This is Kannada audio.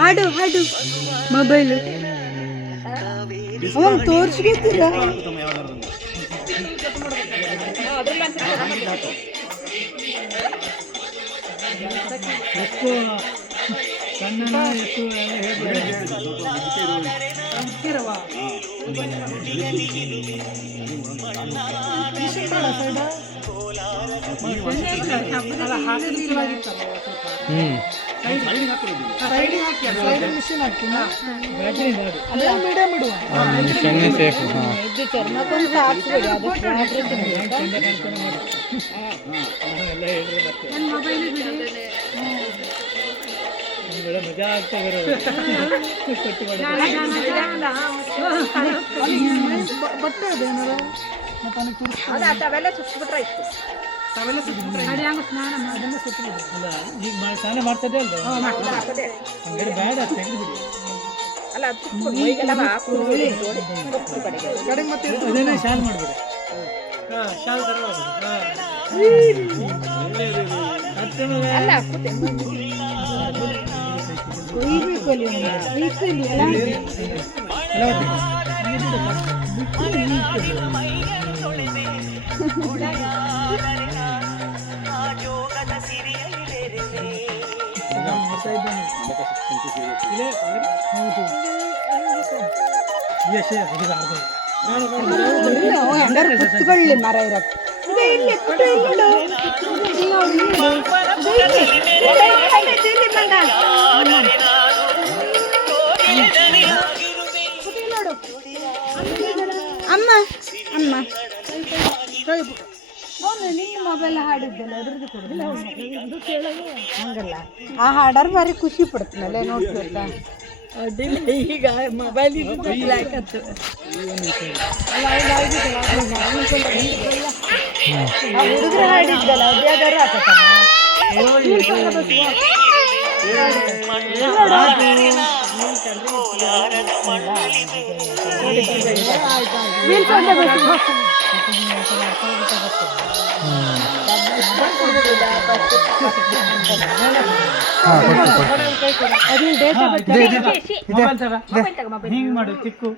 ಹಾಡು ಹಾಡು ಮೊಬೈಲು ಅವಾಗ ತೋರಿಸ್ಬೇಕಿಲ್ಲ. ಮಜಾ ಆಗ್ತದೆ. ಈಗ ಸ್ನಾನ ಮಾಡ್ತದೆ ಅಲ್ಲ ಬ್ಯಾಡ ತೆಗೆದುಬಿಡಿ. ಅದೇನೇ ಶಾಲ್ ಮಾಡ್ಬಿಡಿ. ಶಾಲ್ ಕುತ್ಕೊಳ್ಳಿ ಮರ ಇರಕ್ಕೆ. ಅಮ್ಮ ಅಮ್ಮ ನೀನು ಮೊಬೈಲ್ ಹಾಡಿದ್ದಲ್ಲ ಅದ್ರದ್ದು ಕೊಡೋದಿಲ್ಲ ಹಂಗಲ್ಲ. ಆ ಹಾಡಾರು ಭಾರಿ ಖುಷಿ ಪಡ್ತೀನಲ್ಲ ನೋಡ್ತೀವಲ್ಲ. ಅಡ್ಡಿಲ್ಲ ಈಗ ಮೊಬೈಲ್ ಹಾಕತ್ತು ಹುಡುಗರು ಹಾಡಿದ್ದಲ್ಲ ಅದ್ಯಾವ್ದಾರು ಹಾಕತ್ತಮ್ಮ. ಹಿಂಗ್ ಮಾಡು ಚಿಕ್ಕು.